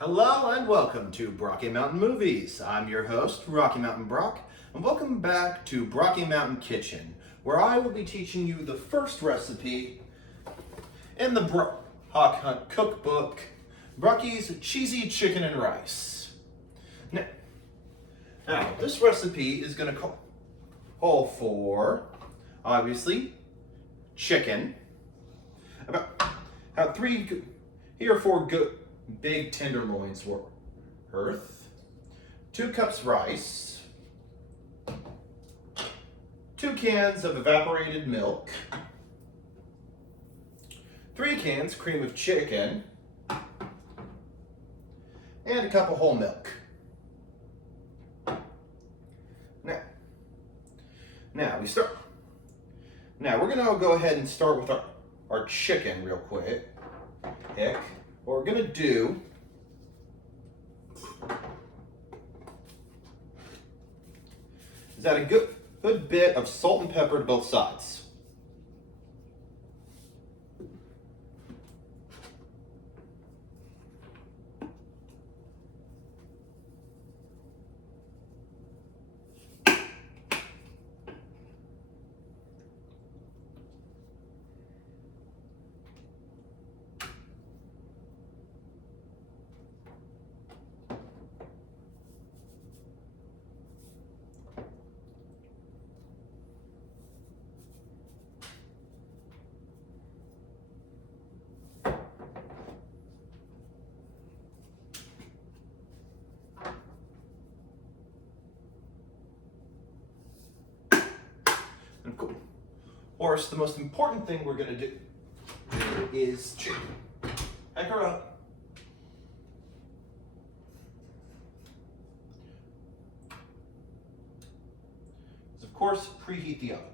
Hello and welcome to Brocky Mountain Movies. I'm your host, Rocky Mountain Brock, and welcome back to Brocky Mountain Kitchen, where I will be teaching you the first recipe in the Hawk Hunt cookbook, Brocky's Cheesy Chicken and Rice. Now this recipe is going to call for, obviously, chicken, about 3 or 4 good big tenderloins worth, 2 cups rice, 2 cans of evaporated milk, 3 cans cream of chicken, and a cup of whole milk. Now we're gonna go ahead and start with our chicken real quick. What we're gonna do is add a good bit of salt and pepper to both sides. And of course, the most important thing we're going to do is pack her up. Of course, preheat the oven.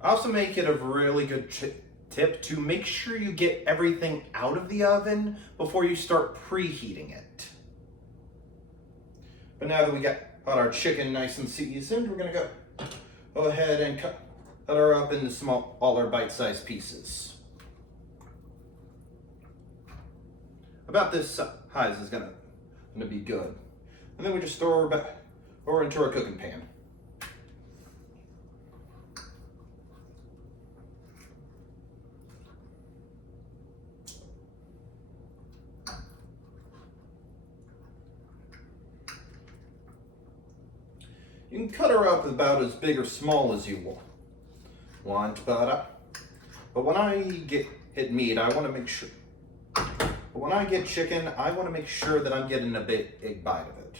Also make it a really good tip to make sure you get everything out of the oven before you start preheating it. But now that we got our chicken nice and seasoned, we're gonna go ahead and cut her up into smaller bite-sized pieces. About this size is gonna be good. And then we just throw her back over into our cooking pan. You can cut her up about as big or small as you want, but when I hit meat, I want to make sure. But when I get chicken, I want to make sure that I'm getting a big bite of it.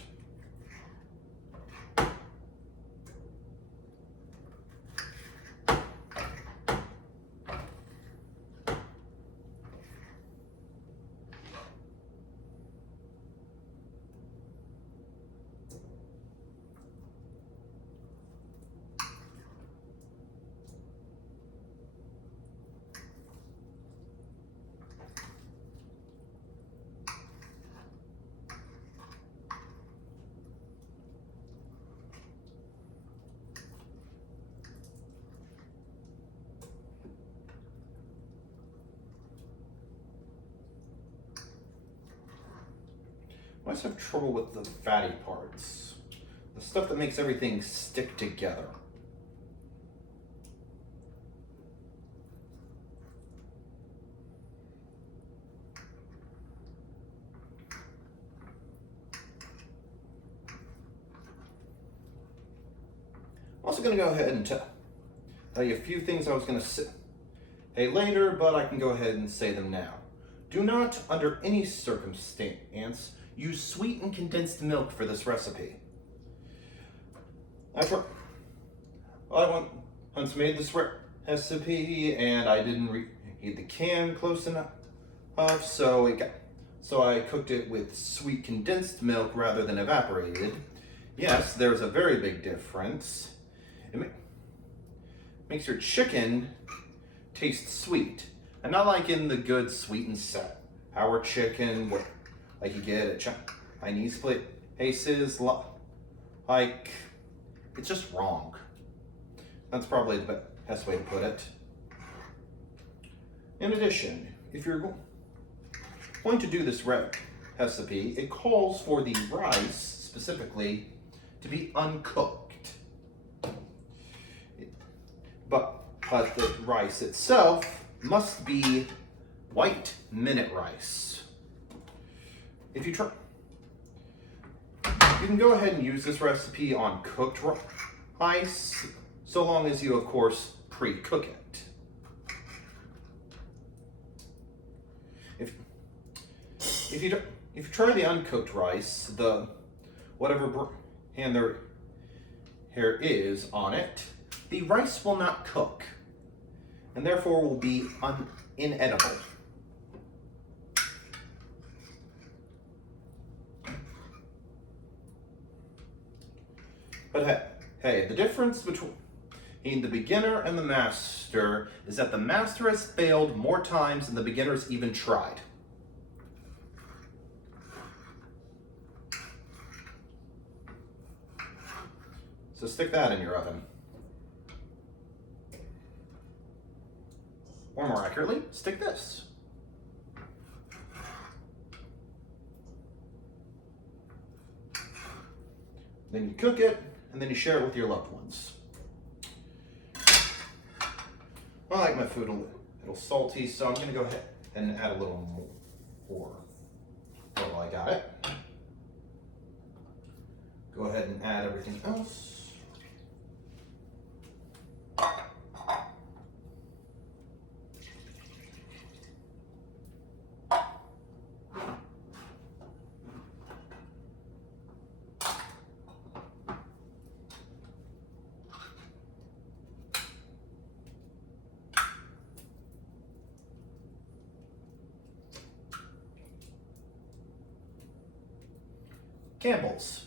I always have trouble with the fatty parts, the stuff that makes everything stick together. I'm also going to go ahead and tell you a few things I was going to say later, but I can go ahead and say them now. Do not, under any circumstance, use sweetened condensed milk for this recipe. I once made this recipe and I didn't read the can close enough, so I cooked it with sweet condensed milk rather than evaporated. Yes, there's a very big difference. It makes your chicken taste sweet, And not like in the good sweet and sour chicken, where, like you get at Chinese places, like, it's just wrong. That's probably the best way to put it. In addition, if you're going to do this recipe, it calls for the rice, specifically, to be uncooked. But the rice itself must be white minute rice. If you try, you can go ahead and use this recipe on cooked rice, so long as you, of course, pre-cook it. If you try the uncooked rice, the whatever brand there is on it, the rice will not cook, and therefore will be inedible. But hey, the difference between the beginner and the master is that the master has failed more times than the beginner's even tried. So stick that in your oven. Or more accurately, stick this. Then you cook it, and then you share it with your loved ones. I like my food a little salty, so I'm going to go ahead and add a little more. Well, I got it. Go ahead and add everything else. Campbell's.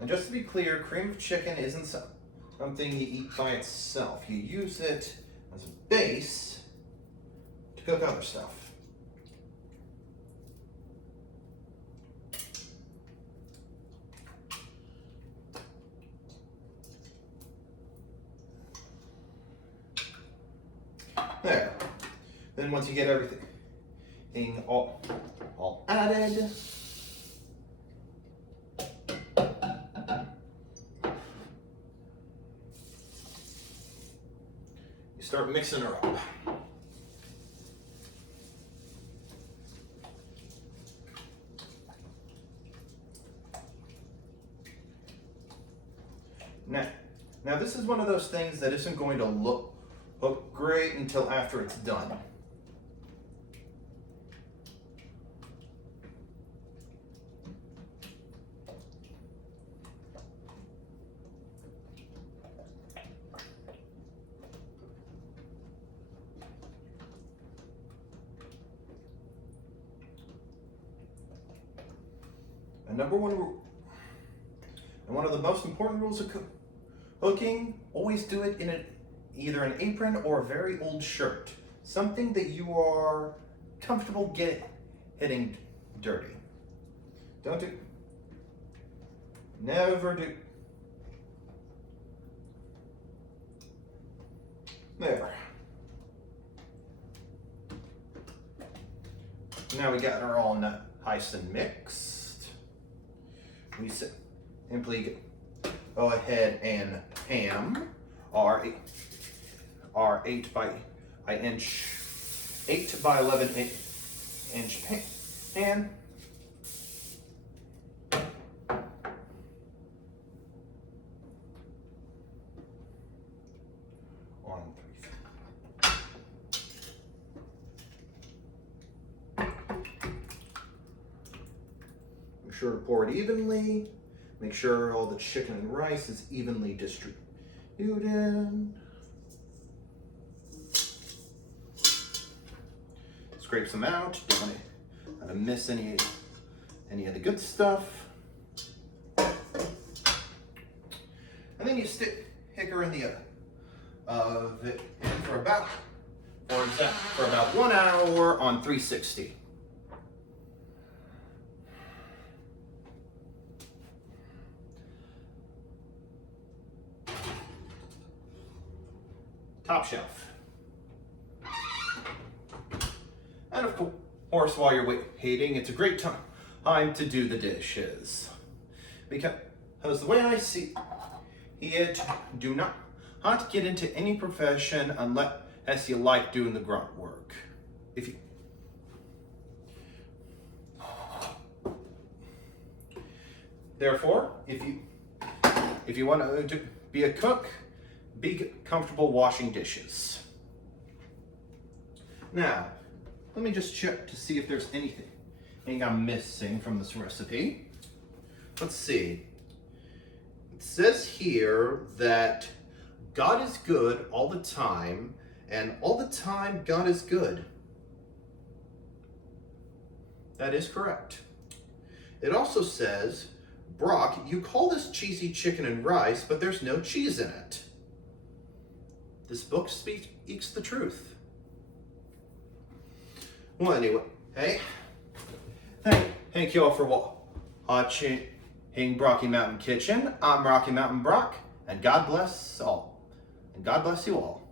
And just to be clear, cream of chicken isn't something you eat by itself. You use it as a base to cook other stuff. There. Then once you get everything all added, start mixing her up. Now this is one of those things that isn't going to look great until after it's done. And number one rule, and one of the most important rules of cooking, always do it in either an apron or a very old shirt. Something that you are comfortable getting dirty. Don't do, never do. There. Now we got her all nice and mixed. We simply go ahead and pan our 8 by 11 inch pan. Be sure to pour it evenly. Make sure all the chicken and rice is evenly distributed. Scrape some out. Don't want to miss any of the good stuff. And then you stick her in the oven for about 1 hour on 360. Top shelf. And of course, while you're waiting, it's a great time to do the dishes. Because the way I see it, do not get into any profession unless you like doing the grunt work. Therefore, if you want to be a cook, be comfortable washing dishes. Now, let me just check to see if there's anything I'm missing from this recipe. Let's see. It says here that God is good all the time, and all the time God is good. That is correct. It also says, Brock, you call this cheesy chicken and rice, but there's no cheese in it. This book speaks the truth. Well, anyway, hey, thank you all for watching Brocky Mountain Kitchen. I'm Rocky Mountain Brock, and God bless all. And God bless you all.